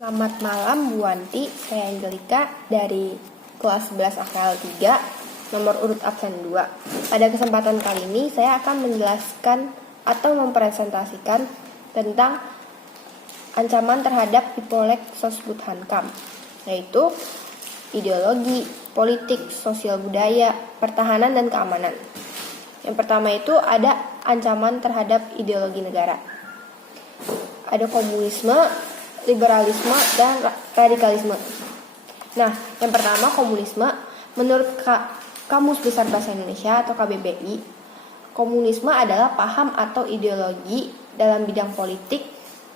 Selamat malam Bu Wanti, saya Angelika dari kelas 11 akral 3, nomor urut absen 2. Pada kesempatan kali ini saya akan menjelaskan atau mempresentasikan tentang ancaman terhadap Dipolek Sosbud-Hankam, yaitu ideologi, politik, sosial budaya, pertahanan, dan keamanan. Yang pertama itu ada ancaman terhadap ideologi negara. Ada komunisme, liberalisme, dan radikalisme. Nah, yang pertama komunisme. Menurut Kamus Besar Bahasa Indonesia atau KBBI, komunisme adalah paham atau ideologi dalam bidang politik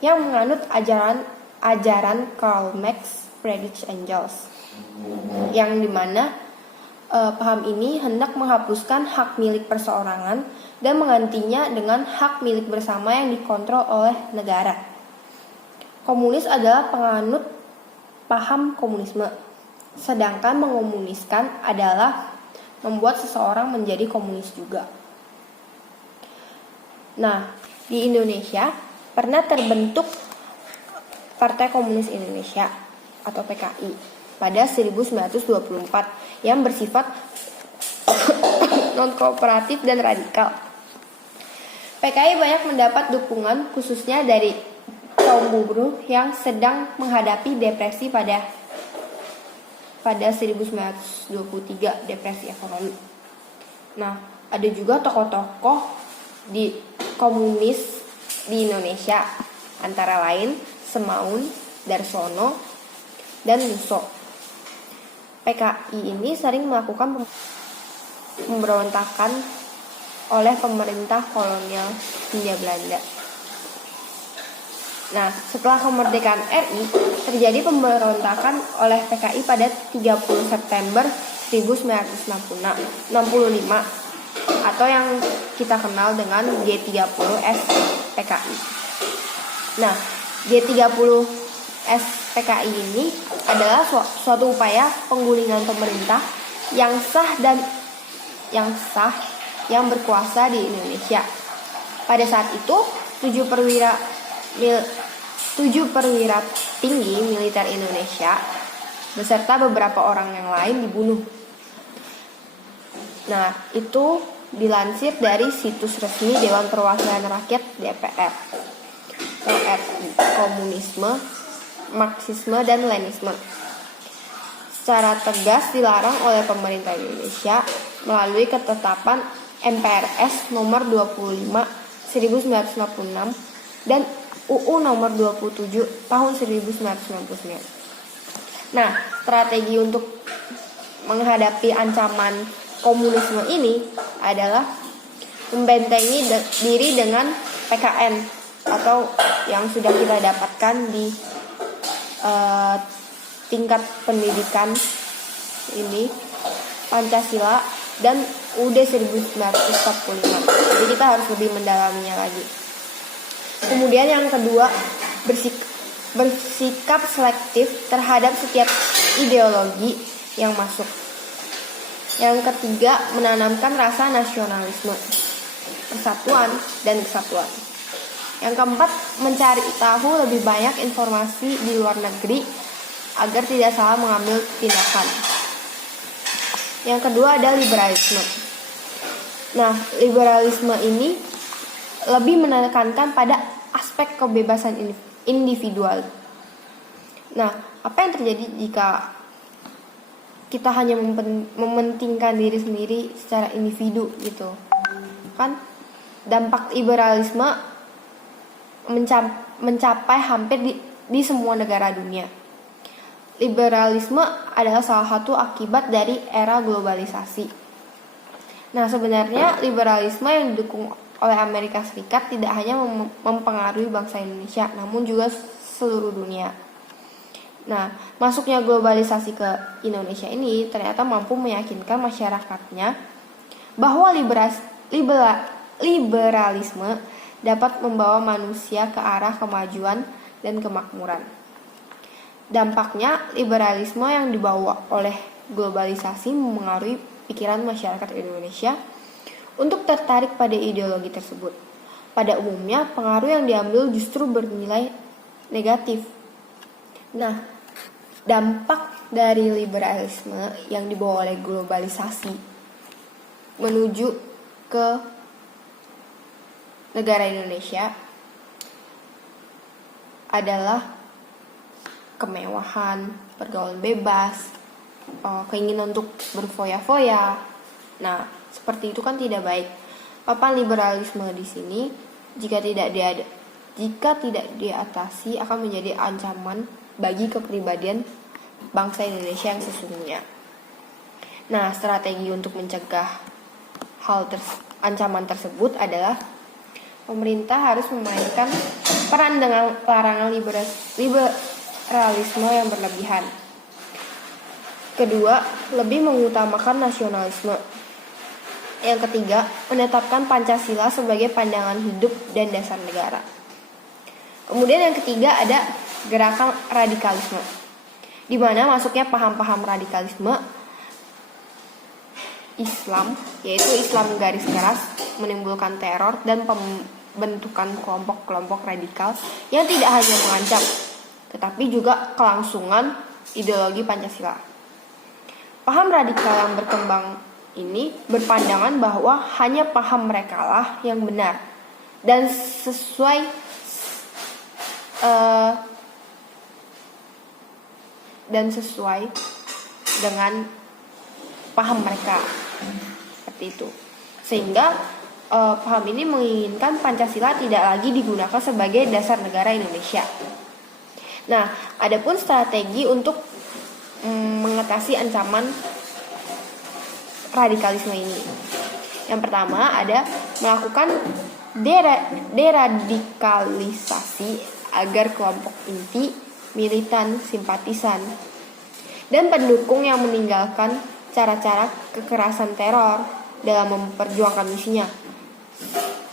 yang menganut ajaran Karl Marx, Friedrich Engels, yang dimana paham ini hendak menghapuskan hak milik perseorangan dan menggantinya dengan hak milik bersama yang dikontrol oleh negara. Komunis adalah penganut paham komunisme, sedangkan mengomuniskan adalah membuat seseorang menjadi komunis juga. Nah, di Indonesia pernah terbentuk Partai Komunis Indonesia atau PKI pada 1924 yang bersifat non-kooperatif dan radikal. PKI banyak mendapat dukungan khususnya dari kaum buruh yang sedang menghadapi depresi pada 1923, depresi ekonomi. Nah, ada juga tokoh-tokoh di komunis di Indonesia, antara lain Semaun, Darsono, dan Musso. PKI ini sering melakukan pemberontakan oleh pemerintah kolonial Hindia Belanda. Nah, setelah kemerdekaan RI, terjadi pemberontakan oleh PKI pada 30 September 1965 atau yang kita kenal dengan G30S PKI. Nah, G30S PKI ini adalah suatu upaya penggulingan pemerintah yang sah yang berkuasa di Indonesia. Pada saat itu, 7 perwira tinggi militer Indonesia beserta beberapa orang yang lain dibunuh. Nah, itu dilansir dari situs resmi Dewan Perwakilan Rakyat DPR. RI, komunisme, Marxisme, dan Leninisme secara tegas dilarang oleh pemerintah Indonesia melalui ketetapan MPRS nomor 25 1956 dan UU nomor 27 tahun 1999. Nah, strategi untuk menghadapi ancaman komunisme ini adalah membentengi diri dengan PKN atau yang sudah kita dapatkan di tingkat pendidikan ini, Pancasila dan UUD 1945. Jadi kita harus lebih mendalaminya lagi. Kemudian yang kedua, bersikap selektif terhadap setiap ideologi yang masuk. Yang ketiga, menanamkan rasa nasionalisme, persatuan, dan kesatuan. Yang keempat, mencari tahu lebih banyak informasi di luar negeri agar tidak salah mengambil tindakan. Yang kedua ada liberalisme. Nah, liberalisme ini lebih menekankan pada aspek kebebasan individual. Nah, apa yang terjadi jika kita hanya mementingkan diri sendiri secara individu gitu? Kan dampak liberalisme mencapai hampir di semua negara dunia. Liberalisme adalah salah satu akibat dari era globalisasi. Nah, sebenarnya liberalisme yang didukung oleh Amerika Serikat tidak hanya mempengaruhi bangsa Indonesia, namun juga seluruh dunia. Nah, masuknya globalisasi ke Indonesia ini ternyata mampu meyakinkan masyarakatnya bahwa liberalisme dapat membawa manusia ke arah kemajuan dan kemakmuran. Dampaknya, liberalisme yang dibawa oleh globalisasi memengaruhi pikiran masyarakat Indonesia untuk tertarik pada ideologi tersebut. Pada umumnya, pengaruh yang diambil justru bernilai negatif. Nah, dampak dari liberalisme yang dibawa oleh globalisasi menuju ke negara Indonesia adalah kemewahan, pergaulan bebas, keinginan untuk berfoya-foya. Nah, seperti itu kan tidak baik. Papan liberalisme di sini jika tidak diatasi akan menjadi ancaman bagi kepribadian bangsa Indonesia yang sesungguhnya. Nah, strategi untuk mencegah ancaman tersebut adalah pemerintah harus memainkan peran dengan larangan liberalisme yang berlebihan. Kedua, lebih mengutamakan nasionalisme. Yang ketiga, menetapkan Pancasila sebagai pandangan hidup dan dasar negara. Kemudian yang ketiga ada gerakan radikalisme, di mana masuknya paham-paham radikalisme Islam, yaitu Islam garis keras, menimbulkan teror dan pembentukan kelompok-kelompok radikal yang tidak hanya mengancam, tetapi juga kelangsungan ideologi Pancasila. Paham radikal yang berkembang ini berpandangan bahwa hanya paham mereka lah yang benar dan sesuai dengan paham mereka, seperti itu. Sehingga paham ini menginginkan Pancasila tidak lagi digunakan sebagai dasar negara Indonesia. Nah, adapun strategi untuk mengatasi ancaman radikalisme ini. Yang pertama ada melakukan deradikalisasi agar kelompok inti, militan, simpatisan, dan pendukung yang meninggalkan cara-cara kekerasan teror dalam memperjuangkan misinya,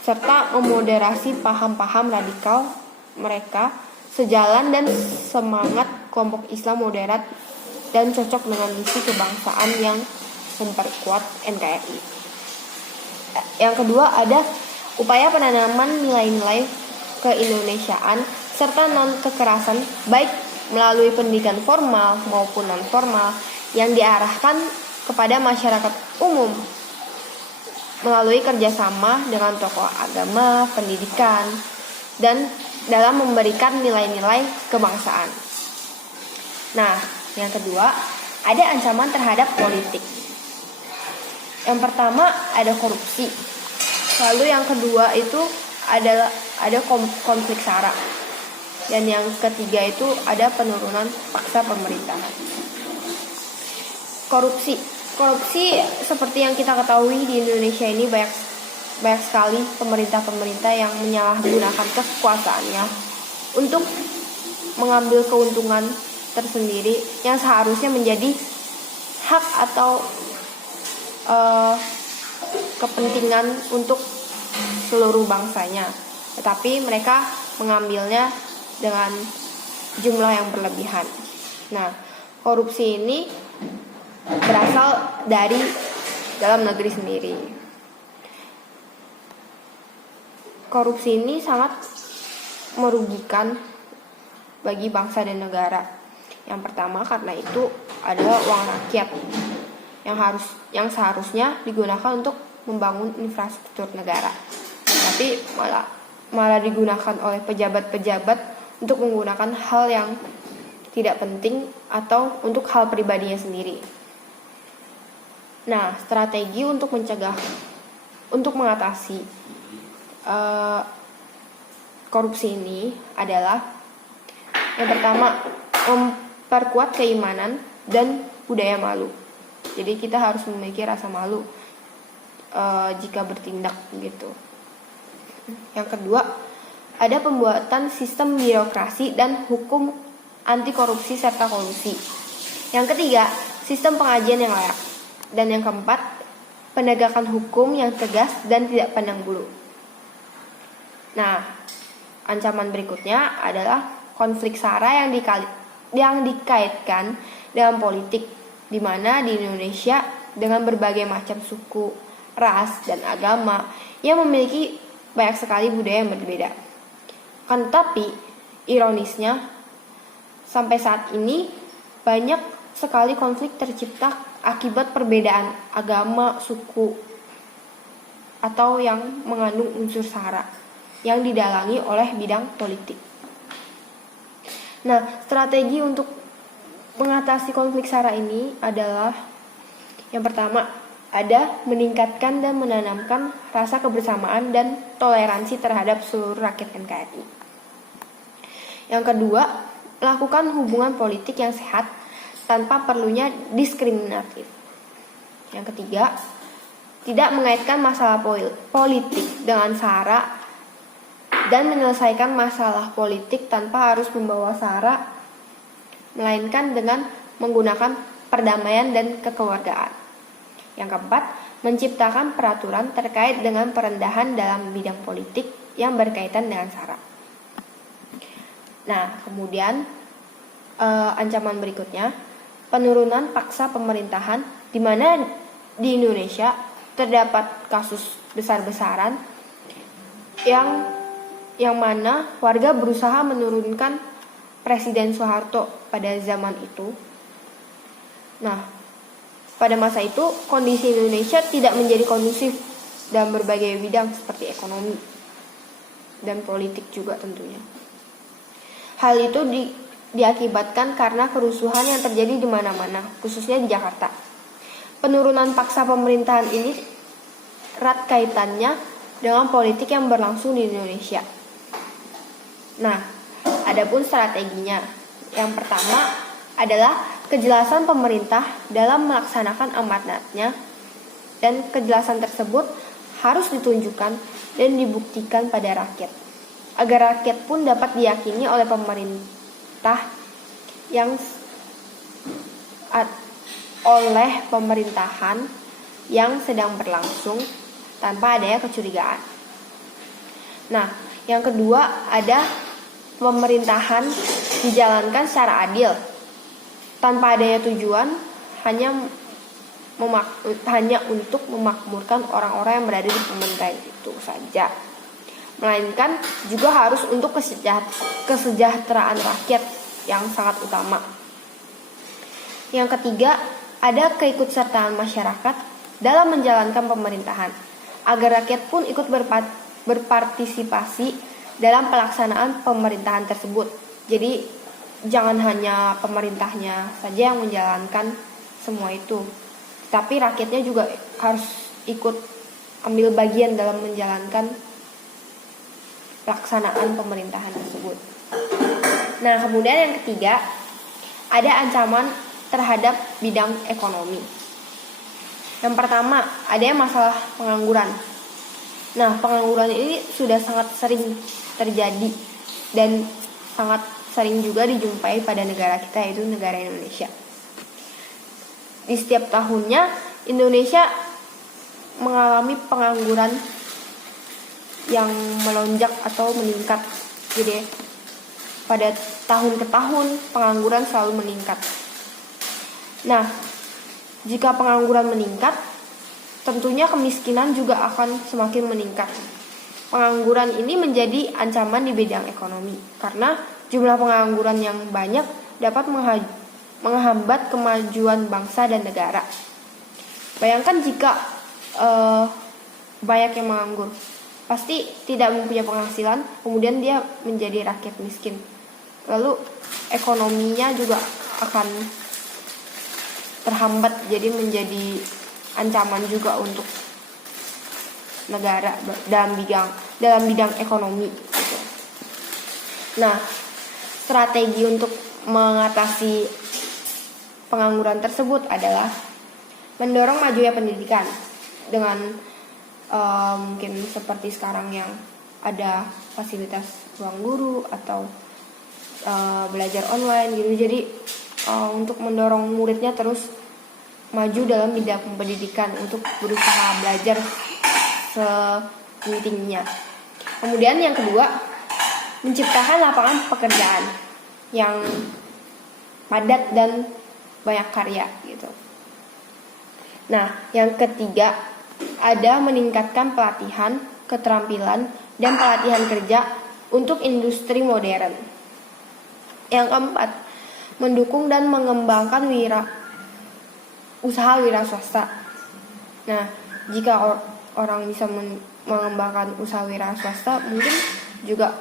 serta memoderasi paham-paham radikal mereka sejalan dan semangat kelompok Islam moderat dan cocok dengan misi kebangsaan yang memperkuat NKRI. Yang kedua ada upaya penanaman nilai-nilai keindonesiaan serta non-kekerasan baik melalui pendidikan formal maupun non-formal yang diarahkan kepada masyarakat umum melalui kerjasama dengan tokoh agama, pendidikan, dan dalam memberikan nilai-nilai kebangsaan. Nah, yang kedua ada ancaman terhadap politik. Yang pertama ada korupsi. Lalu yang kedua itu ada konflik SARA. Dan yang ketiga itu ada penurunan paksa pemerintahan. Korupsi seperti yang kita ketahui di Indonesia ini banyak sekali pemerintah-pemerintah yang menyalahgunakan kekuasaannya untuk mengambil keuntungan tersendiri yang seharusnya menjadi hak atau kepentingan untuk seluruh bangsanya, tetapi mereka mengambilnya dengan jumlah yang berlebihan. Nah, korupsi ini berasal dari dalam negeri sendiri. Korupsi ini sangat merugikan bagi bangsa dan negara. Yang pertama karena itu adalah uang rakyat yang seharusnya digunakan untuk membangun infrastruktur negara, tapi malah digunakan oleh pejabat-pejabat untuk menggunakan hal yang tidak penting atau untuk hal pribadinya sendiri. Nah, strategi untuk mengatasi korupsi ini adalah yang pertama memperkuat keimanan dan budaya malu. Jadi kita harus memiliki rasa malu jika bertindak gitu. Yang kedua, ada pembuatan sistem birokrasi dan hukum anti korupsi serta kolusi. Yang ketiga, sistem pengajian yang layak. Dan yang keempat, penegakan hukum yang tegas dan tidak pandang bulu. Nah, ancaman berikutnya adalah konflik SARA yang dikaitkan dengan politik, di mana di Indonesia dengan berbagai macam suku, ras, dan agama yang memiliki banyak sekali budaya yang berbeda. Kan tapi ironisnya sampai saat ini banyak sekali konflik tercipta akibat perbedaan agama, suku, atau yang mengandung unsur SARA yang didalangi oleh bidang politik. Nah, strategi untuk mengatasi konflik SARA ini adalah yang pertama, ada meningkatkan dan menanamkan rasa kebersamaan dan toleransi terhadap seluruh rakyat NKRI. Yang kedua, lakukan hubungan politik yang sehat tanpa perlunya diskriminatif. Yang ketiga, tidak mengaitkan masalah politik dengan SARA dan menyelesaikan masalah politik tanpa harus membawa SARA, melainkan dengan menggunakan perdamaian dan kekeluargaan. Yang keempat, menciptakan peraturan terkait dengan perendahan dalam bidang politik yang berkaitan dengan SARA. Nah, kemudian ancaman berikutnya, penurunan paksa pemerintahan, di mana di Indonesia terdapat kasus besar-besaran yang mana warga berusaha menurunkan Presiden Soeharto pada zaman itu. Nah, pada masa itu, kondisi Indonesia tidak menjadi kondusif dalam berbagai bidang seperti ekonomi dan politik juga tentunya. Hal itu diakibatkan karena kerusuhan yang terjadi di mana-mana, khususnya di Jakarta. Penurunan paksa pemerintahan ini erat kaitannya dengan politik yang berlangsung di Indonesia. Nah, adapun strateginya. Yang pertama adalah kejelasan pemerintah dalam melaksanakan amanatnya, dan kejelasan tersebut harus ditunjukkan dan dibuktikan pada rakyat, agar rakyat pun dapat diyakini oleh pemerintah oleh pemerintahan yang sedang berlangsung tanpa adanya kecurigaan. Nah, yang kedua ada pemerintahan dijalankan secara adil, tanpa adanya tujuan hanya untuk memakmurkan orang-orang yang berada di pemerintahan itu saja, melainkan juga harus untuk kesejahteraan rakyat yang sangat utama. Yang ketiga, ada keikutsertaan masyarakat dalam menjalankan pemerintahan, agar rakyat pun ikut berpartisipasi dalam pelaksanaan pemerintahan tersebut. Jadi jangan hanya pemerintahnya saja yang menjalankan semua itu, tapi rakyatnya juga harus ikut ambil bagian dalam menjalankan pelaksanaan pemerintahan tersebut. Nah, kemudian yang ketiga, ada ancaman terhadap bidang ekonomi. Yang pertama, ada masalah pengangguran. Nah, pengangguran ini sudah sangat sering terjadi dan sangat sering juga dijumpai pada negara kita, yaitu negara Indonesia. Di setiap tahunnya Indonesia mengalami pengangguran yang melonjak atau meningkat. Jadi pada tahun ke tahun pengangguran selalu meningkat. Nah, jika pengangguran meningkat, tentunya kemiskinan juga akan semakin meningkat. Pengangguran ini menjadi ancaman di bidang ekonomi karena jumlah pengangguran yang banyak dapat menghambat kemajuan bangsa dan negara. Bayangkan jika banyak yang menganggur, pasti tidak mempunyai penghasilan, kemudian dia menjadi rakyat miskin. Lalu ekonominya juga akan terhambat, jadi menjadi ancaman juga untuk negara dalam bidang ekonomi. Gitu. Nah, strategi untuk mengatasi pengangguran tersebut adalah mendorong majunya pendidikan dengan mungkin seperti sekarang yang ada fasilitas ruang guru atau belajar online gitu. Jadi untuk mendorong muridnya terus maju dalam bidang pendidikan untuk berusaha belajar sepentingnya. Kemudian yang kedua, menciptakan lapangan pekerjaan yang padat dan banyak karya gitu. Nah, yang ketiga ada meningkatkan pelatihan, keterampilan, dan pelatihan kerja untuk industri modern. Yang keempat, mendukung dan mengembangkan usaha wira swasta. Nah, jika orang bisa mengembangkan usaha wira swasta, mungkin juga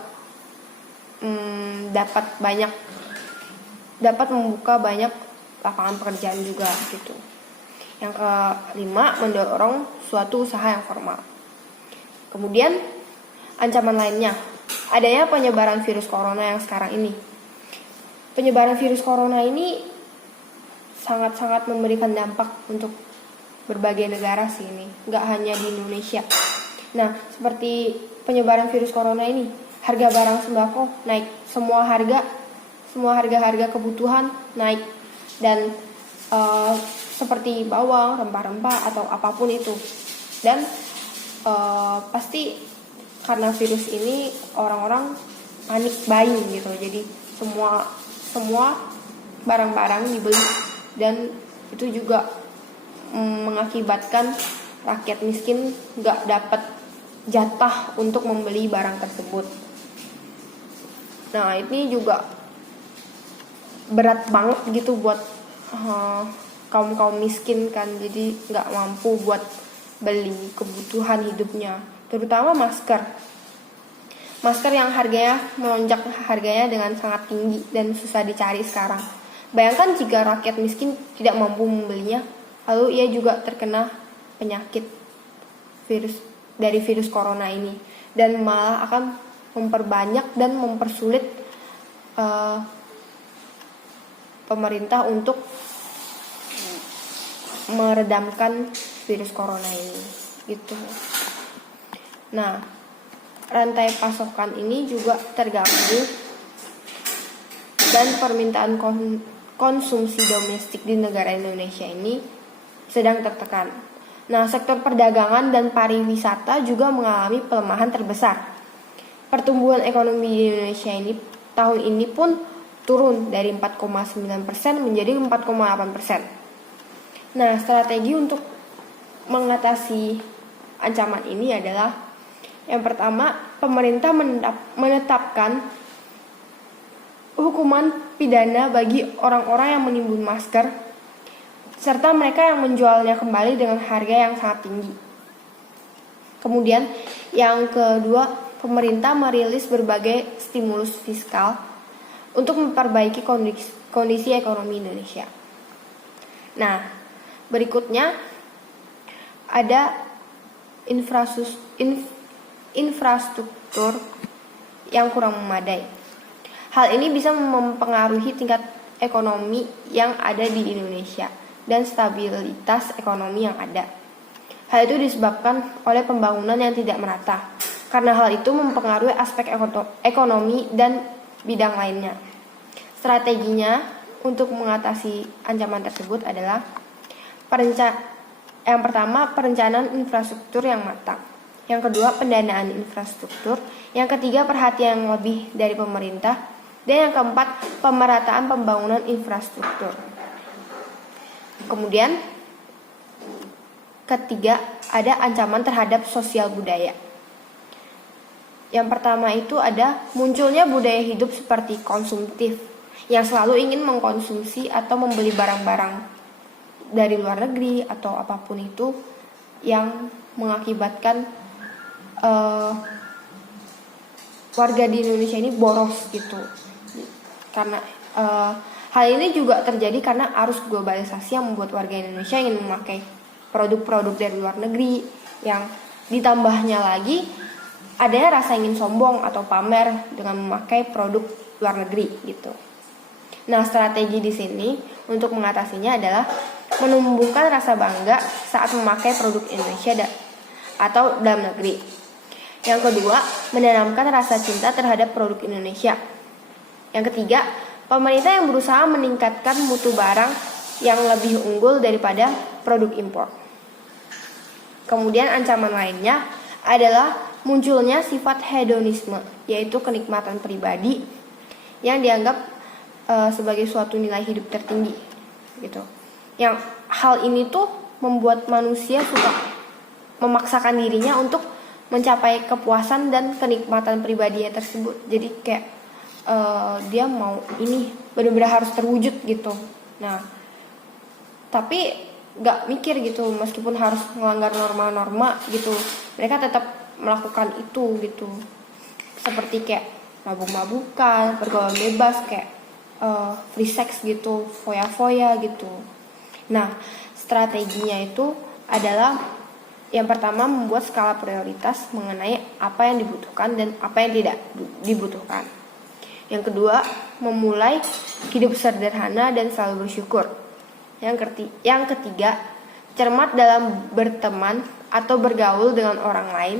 dapat membuka banyak lapangan pekerjaan juga gitu. Yang kelima, mendorong suatu usaha yang formal. Kemudian ancaman lainnya, adanya penyebaran virus corona yang sekarang ini. Penyebaran virus corona ini sangat-sangat memberikan dampak untuk berbagai negara sih ini, nggak hanya di Indonesia. Nah, seperti penyebaran virus corona ini, harga barang sembako naik, semua harga kebutuhan naik, dan seperti bawang, rempah-rempah atau apapun itu. Dan pasti karena virus ini orang-orang panik buying gitu, jadi semua barang-barang dibeli, dan itu juga mengakibatkan rakyat miskin nggak dapat jatah untuk membeli barang tersebut. Nah, ini juga berat banget gitu buat kaum miskin kan, jadi nggak mampu buat beli kebutuhan hidupnya, terutama masker yang melonjak harganya dengan sangat tinggi dan susah dicari sekarang. Bayangkan jika rakyat miskin tidak mampu membelinya, lalu ia juga terkena penyakit virus corona ini, dan malah akan memperbanyak dan mempersulit pemerintah untuk meredamkan virus corona ini gitu. Nah, rantai pasokan ini juga terganggu dan permintaan konsumsi domestik di negara Indonesia ini sedang tertekan. Nah, sektor perdagangan dan pariwisata juga mengalami pelemahan terbesar. Pertumbuhan ekonomi di Indonesia ini tahun ini pun turun dari 4,9% menjadi 4,8%. Nah, strategi untuk mengatasi ancaman ini adalah, yang pertama, pemerintah menetapkan hukuman pidana bagi orang-orang yang menimbun masker, serta mereka yang menjualnya kembali dengan harga yang sangat tinggi. Kemudian, yang kedua, pemerintah merilis berbagai stimulus fiskal untuk memperbaiki kondisi ekonomi Indonesia. Nah, berikutnya ada infrastruktur yang kurang memadai. Hal ini bisa mempengaruhi tingkat ekonomi yang ada di Indonesia dan stabilitas ekonomi yang ada. Hal itu disebabkan oleh pembangunan yang tidak merata, karena hal itu mempengaruhi aspek ekonomi dan bidang lainnya. Strateginya untuk mengatasi ancaman tersebut adalah yang pertama, perencanaan infrastruktur yang matang. Yang kedua, pendanaan infrastruktur. Yang ketiga, perhatian yang lebih dari pemerintah. Dan yang keempat, pemerataan pembangunan infrastruktur. Kemudian, ketiga, ada ancaman terhadap sosial budaya. Yang pertama itu ada munculnya budaya hidup seperti konsumtif, yang selalu ingin mengkonsumsi atau membeli barang-barang dari luar negeri atau apapun itu, yang mengakibatkan warga di Indonesia ini boros gitu. Karena hal ini juga terjadi karena arus globalisasi yang membuat warga Indonesia ingin memakai produk-produk dari luar negeri, yang ditambahnya lagi adanya rasa ingin sombong atau pamer dengan memakai produk luar negeri gitu. Nah, strategi di sini untuk mengatasinya adalah menumbuhkan rasa bangga saat memakai produk Indonesia atau dalam negeri. Yang kedua, menanamkan rasa cinta terhadap produk Indonesia. Yang ketiga, pemerintah yang berusaha meningkatkan mutu barang yang lebih unggul daripada produk impor. Kemudian ancaman lainnya adalah munculnya sifat hedonisme, yaitu kenikmatan pribadi yang dianggap sebagai suatu nilai hidup tertinggi gitu. Yang hal ini tuh membuat manusia suka memaksakan dirinya untuk mencapai kepuasan dan kenikmatan pribadinya tersebut. Jadi kayak dia mau ini benar-benar harus terwujud gitu. Nah, tapi nggak mikir gitu, meskipun harus melanggar norma-norma gitu, mereka tetap melakukan itu gitu. Seperti kayak mabuk-mabukan, bergaul bebas, kayak free sex gitu, foya-foya gitu. Nah, strateginya itu adalah yang pertama membuat skala prioritas mengenai apa yang dibutuhkan dan apa yang tidak dibutuhkan. Yang kedua, memulai hidup sederhana dan selalu bersyukur. Yang ketiga, cermat dalam berteman atau bergaul dengan orang lain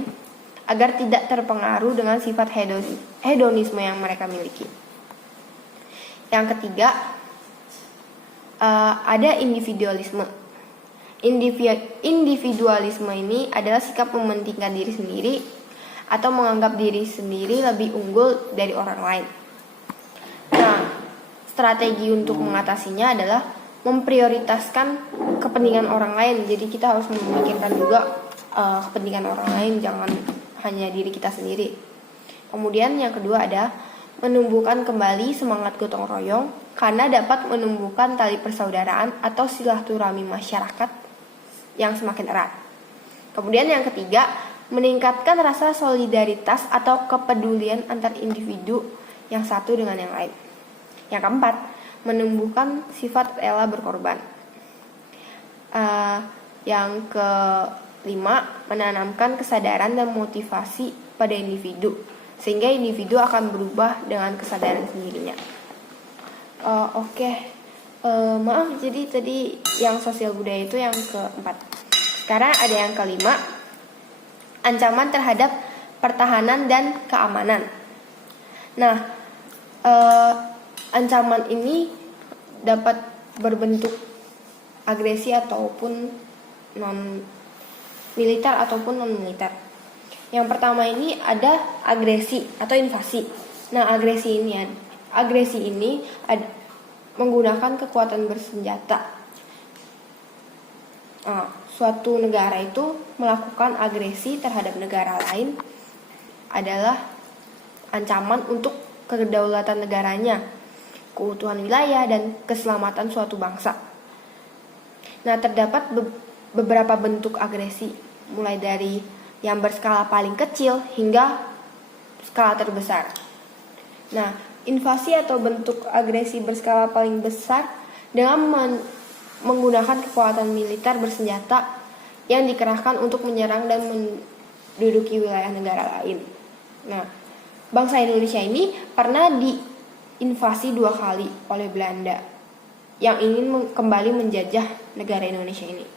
agar tidak terpengaruh dengan sifat hedonisme yang mereka miliki. Yang ketiga, ada individualisme. Individualisme ini adalah sikap mementingkan diri sendiri atau menganggap diri sendiri lebih unggul dari orang lain. Nah, strategi untuk mengatasinya adalah memprioritaskan kepentingan orang lain. Jadi kita harus memikirkan juga kepentingan orang lain, jangan hanya diri kita sendiri. Kemudian yang kedua ada menumbuhkan kembali semangat gotong royong karena dapat menumbuhkan tali persaudaraan atau silaturahmi masyarakat yang semakin erat. Kemudian yang ketiga, meningkatkan rasa solidaritas atau kepedulian antar individu yang satu dengan yang lain. Yang keempat, menumbuhkan sifat rela berkorban. Yang kelima, menanamkan kesadaran dan motivasi pada individu, sehingga individu akan berubah dengan kesadaran sendirinya. Maaf, jadi tadi yang sosial budaya itu yang keempat. Sekarang ada yang kelima, ancaman terhadap pertahanan dan keamanan. Nah, ancaman ini dapat berbentuk agresi ataupun non militer ataupun non militer. Yang pertama ini ada agresi atau invasi. Nah, agresi ini menggunakan kekuatan bersenjata. Suatu negara itu melakukan agresi terhadap negara lain adalah ancaman untuk kedaulatan negaranya, keutuhan wilayah, dan keselamatan suatu bangsa. Nah, terdapat beberapa bentuk agresi, mulai dari yang berskala paling kecil hingga skala terbesar. Nah, invasi atau bentuk agresi berskala paling besar dengan menggunakan kekuatan militer bersenjata yang dikerahkan untuk menyerang dan menduduki wilayah negara lain. Nah, bangsa Indonesia ini pernah diinvasi 2 kali oleh Belanda yang ingin kembali menjajah negara Indonesia ini.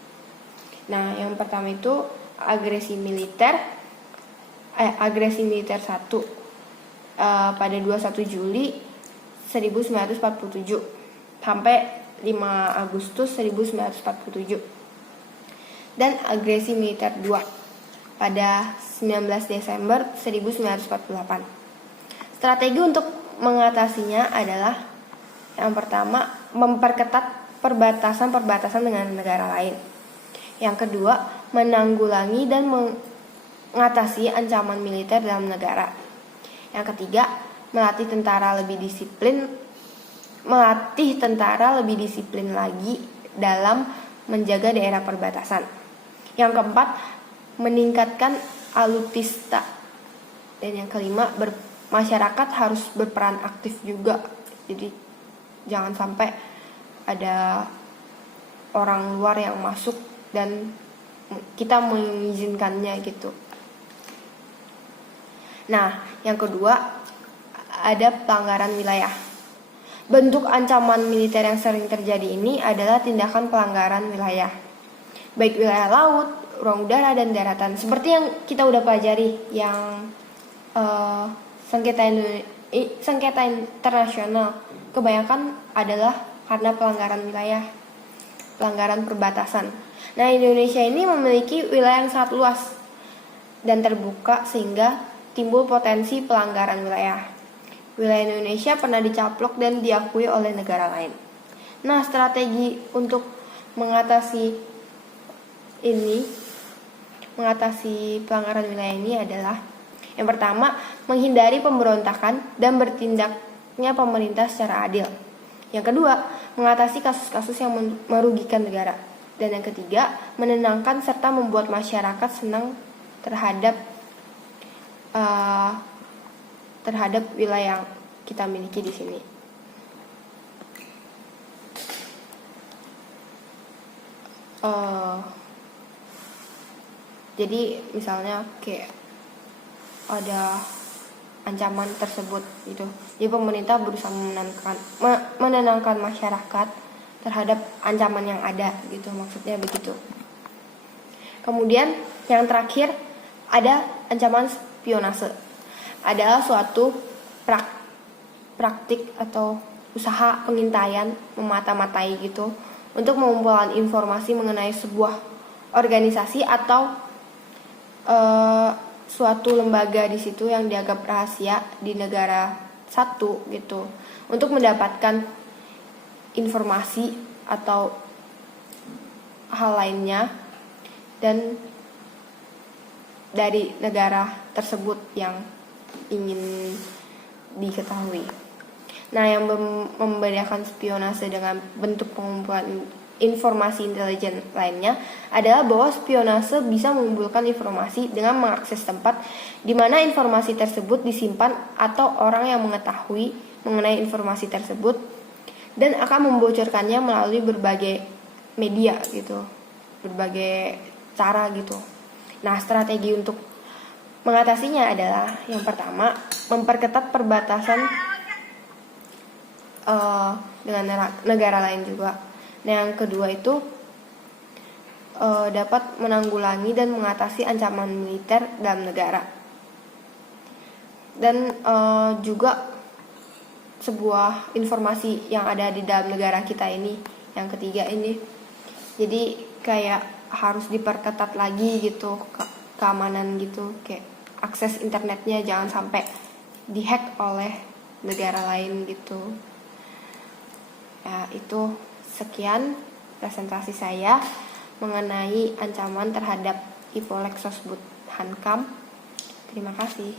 Nah, yang pertama itu agresi militer 1 pada 21 Juli 1947 sampai 5 Agustus 1947, dan agresi militer 2 pada 19 Desember 1948. Strategi untuk mengatasinya adalah yang pertama, memperketat perbatasan dengan negara lain. Yang kedua, menanggulangi dan mengatasi ancaman militer dalam negara. Yang ketiga, melatih tentara lebih disiplin lagi dalam menjaga daerah perbatasan. Yang keempat, meningkatkan alutsista. Dan yang kelima, masyarakat harus berperan aktif juga. Jadi jangan sampai ada orang luar yang masuk dan kita mengizinkannya gitu. Nah, yang kedua ada pelanggaran wilayah. Bentuk ancaman militer yang sering terjadi ini adalah tindakan pelanggaran wilayah, baik wilayah laut, ruang udara, dan daratan. Seperti yang kita udah pelajari, yang sengketa internasional kebanyakan adalah karena pelanggaran wilayah, pelanggaran perbatasan. Nah, Indonesia ini memiliki wilayah yang sangat luas dan terbuka sehingga timbul potensi pelanggaran wilayah. Wilayah Indonesia pernah dicaplok dan diakui oleh negara lain. Nah, strategi untuk mengatasi pelanggaran wilayah ini adalah yang pertama, menghindari pemberontakan dan bertindak bergeraknya pemerintah secara adil. Yang kedua, mengatasi kasus-kasus yang merugikan negara. Dan yang ketiga, menenangkan serta membuat masyarakat senang terhadap wilayah yang kita miliki di sini. Jadi misalnya kayak ada ancaman tersebut gitu. Jadi pemerintah berusaha menenangkan masyarakat terhadap ancaman yang ada gitu, maksudnya begitu. Kemudian yang terakhir ada ancaman spionase. Adalah suatu praktik atau usaha pengintaian memata-matai gitu untuk mengumpulkan informasi mengenai sebuah organisasi atau suatu lembaga di situ yang dianggap rahasia di negara satu gitu, untuk mendapatkan informasi atau hal lainnya dan dari negara tersebut yang ingin diketahui. Nah, yang membedakan spionase dengan bentuk pengumpulan informasi intelijen lainnya adalah bahwa spionase bisa mengumpulkan informasi dengan mengakses tempat di mana informasi tersebut disimpan atau orang yang mengetahui mengenai informasi tersebut dan akan membocorkannya melalui berbagai media gitu, berbagai cara gitu. Nah, strategi untuk mengatasinya adalah yang pertama, memperketat perbatasan dengan negara lain juga. Nah, yang kedua itu dapat menanggulangi dan mengatasi ancaman militer dalam negara. Dan juga sebuah informasi yang ada di dalam negara kita ini, yang ketiga ini. Jadi kayak harus diperketat lagi gitu keamanan gitu, kayak akses internetnya jangan sampai dihack oleh negara lain gitu. Ya, itu sekian presentasi saya mengenai ancaman terhadap Ipolek Sosbud Hankam. Terima kasih.